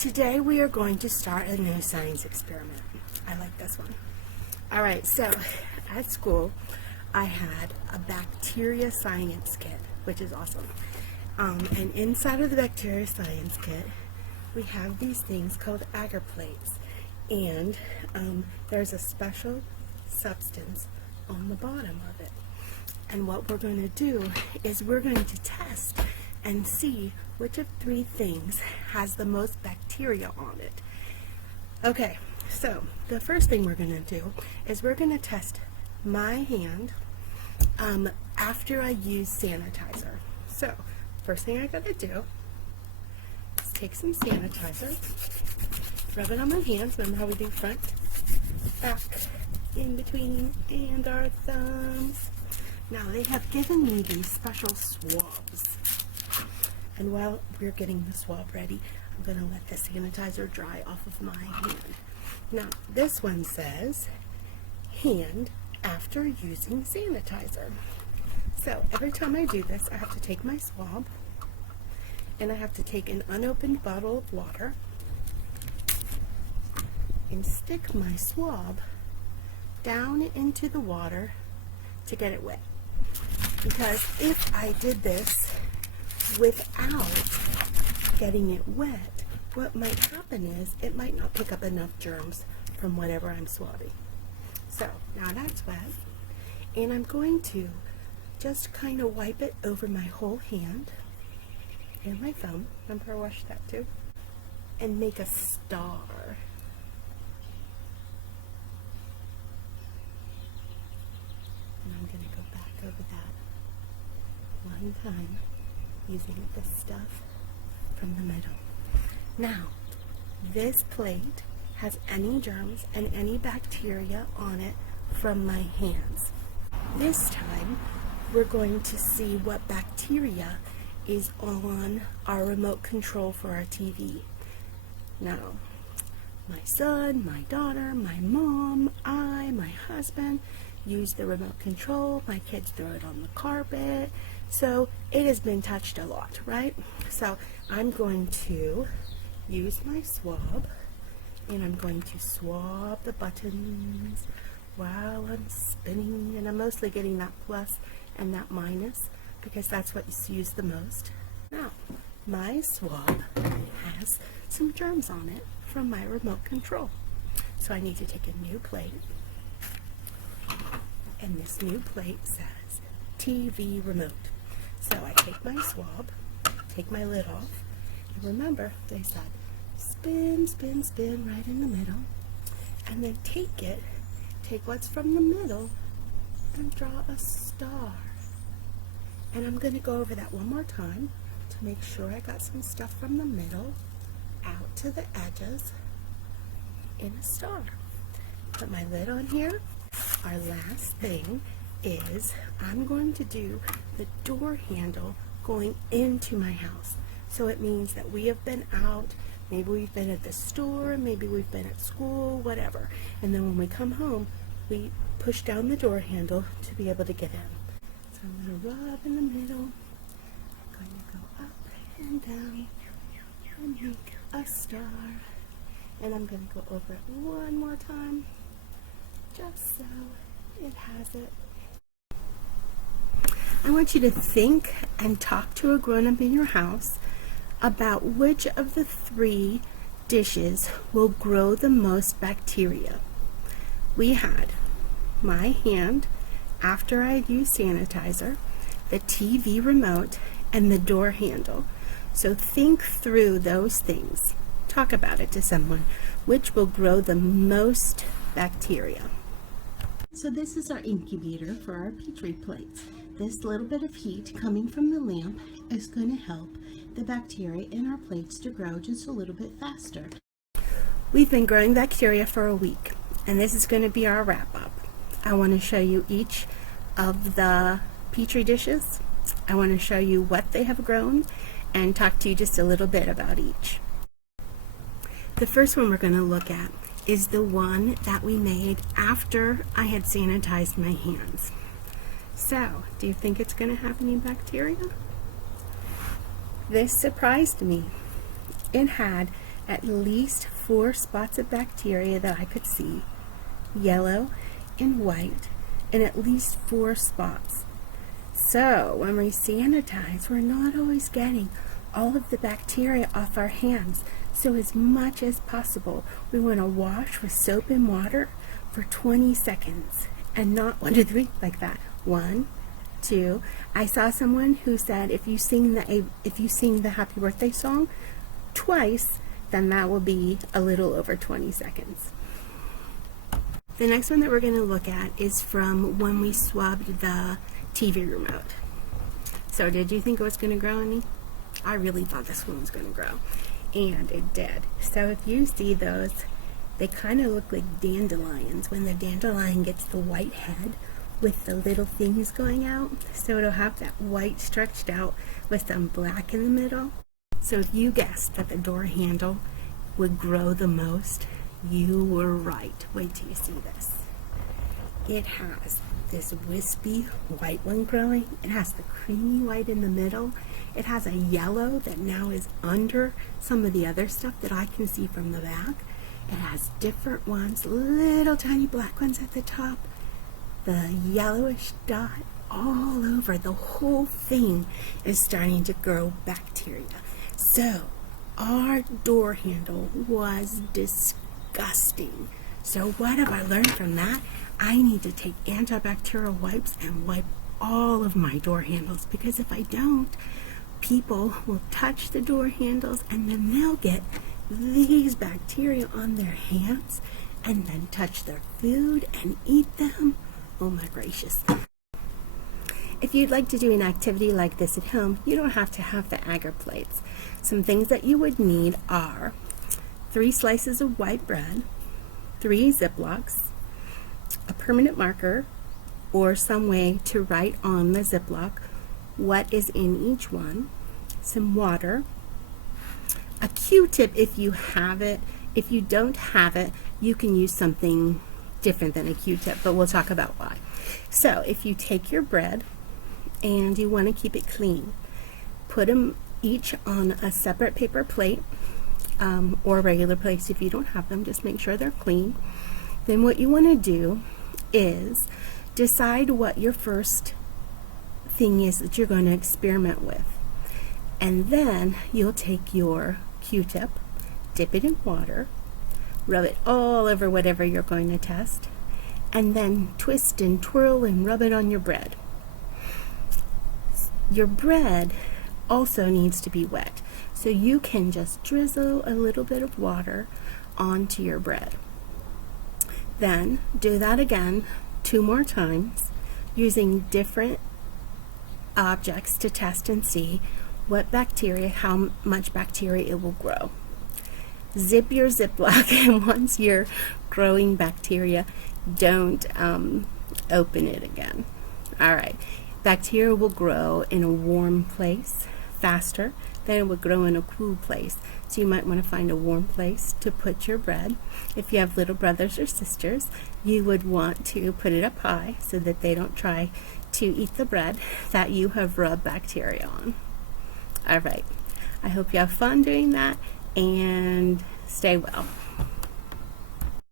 Today we are going to start a new science experiment. I like this one. All right, so at school I had a bacteria science kit, which is awesome. And inside of the bacteria science kit, we have these things called agar plates. And there's a special substance on the bottom of it. And what we're going to do is we're going to test and see which of three things has the most bacteria on it. Okay, so the first thing we're going to do is we're going to test my hand after I use sanitizer. So, first thing I got to do is take some sanitizer, rub it on my hands. Remember how we do front, back, in between, and our thumbs. Now they have given me these special swabs. And while we're getting the swab ready, I'm going to let the sanitizer dry off of my hand. Now, this one says, hand after using sanitizer. So, every time I do this, I have to take my swab, and I have to take an unopened bottle of water, and stick my swab down into the water to get it wet. Because if I did this without getting it wet, what might happen is it might not pick up enough germs from whatever I'm swabbing. So now that's wet, and I'm going to just kind of wipe it over my whole hand and my thumb. Remember I washed that too? And make a star. And I'm going to go back over that one time, using the stuff from the middle. Now, this plate has any germs and any bacteria on it from my hands. This time, we're going to see what bacteria is on our remote control for our TV. Now, my son, my daughter, my mom, my husband use the remote control. My kids throw it on the carpet. So it has been touched a lot, right? So I'm going to use my swab, and I'm going to swab the buttons while I'm spinning, and I'm mostly getting that plus and that minus because that's what you use the most. Now, my swab has some germs on it from my remote control. So I need to take a new plate, and this new plate says TV remote. So I take my swab, take my lid off, and remember they said spin, spin, spin right in the middle, and then take what's from the middle and draw a star. And I'm going to go over that one more time to make sure I got some stuff from the middle out to the edges in a star. Put my lid on here. Our last thing is I'm going to do the door handle going into my house. So it means that we have been out, maybe we've been at the store, maybe we've been at school, whatever. And then when we come home, we push down the door handle to be able to get in. So I'm going to rub in the middle. I'm going to go up and down and make a star. And I'm going to go over it one more time, just so it has it. I want you to think and talk to a grown-up in your house about which of the three dishes will grow the most bacteria. We had my hand after I used sanitizer, the TV remote, and the door handle. So think through those things. Talk about it to someone. Which will grow the most bacteria? So this is our incubator for our Petri plates. This little bit of heat coming from the lamp is going to help the bacteria in our plates to grow just a little bit faster. We've been growing bacteria for a week, and this is going to be our wrap-up. I want to show you each of the Petri dishes. I want to show you what they have grown and talk to you just a little bit about each. The first one we're going to look at is the one that we made after I had sanitized my hands. So, do you think it's going to have any bacteria? This surprised me. It had at least 4 spots of bacteria that I could see, yellow and white, and at least 4 spots. So when we sanitize, we're not always getting all of the bacteria off our hands. So as much as possible, we want to wash with soap and water for 20 seconds and not 1 to 3 like that. 1, 2. I saw someone who said if you sing the happy birthday song twice, then that will be a little over 20 seconds. The next one that we're going to look at is from when we swabbed the TV remote. So did you think it was going to grow any? I really thought this one was going to grow, and it did. So if you see those, they kind of look like dandelions when the dandelion gets the white head with the little things going out. So it'll have that white stretched out with some black in the middle. So if you guessed that the door handle would grow the most, you were right. Wait till you see this. It has this wispy white one growing. It has the creamy white in the middle. It has a yellow that now is under some of the other stuff that I can see from the back. It has different ones, little tiny black ones at the top, the yellowish dot all over. The whole thing is starting to grow bacteria. So our door handle was disgusting. So what have I learned from that? I need to take antibacterial wipes and wipe all of my door handles, because if I don't, people will touch the door handles and then they'll get these bacteria on their hands and then touch their food and eat them. Oh my gracious. If you'd like to do an activity like this at home, you don't have to have the agar plates. Some things that you would need are 3 slices of white bread, 3 Ziplocs, a permanent marker, or some way to write on the Ziploc what is in each one, some water, a Q-tip if you have it. If you don't have it, you can use something different than a Q-tip, but we'll talk about why. So if you take your bread and you want to keep it clean, put them each on a separate paper plate, or regular plates if you don't have them. Just make sure they're clean. Then what you want to do is decide what your first thing is that you're going to experiment with. And then you'll take your Q-tip, dip it in water, rub it all over whatever you're going to test, and then twist and twirl and rub it on your bread. Your bread also needs to be wet, so you can just drizzle a little bit of water onto your bread. Then do that again 2 more times using different objects to test and see what bacteria, how much bacteria it will grow. Zip your Ziploc, and once you're growing bacteria, don't open it again. All right, bacteria will grow in a warm place faster than it would grow in a cool place. So you might want to find a warm place to put your bread. If you have little brothers or sisters, you would want to put it up high so that they don't try to eat the bread that you have rubbed bacteria on. All right, I hope you have fun doing that and stay well.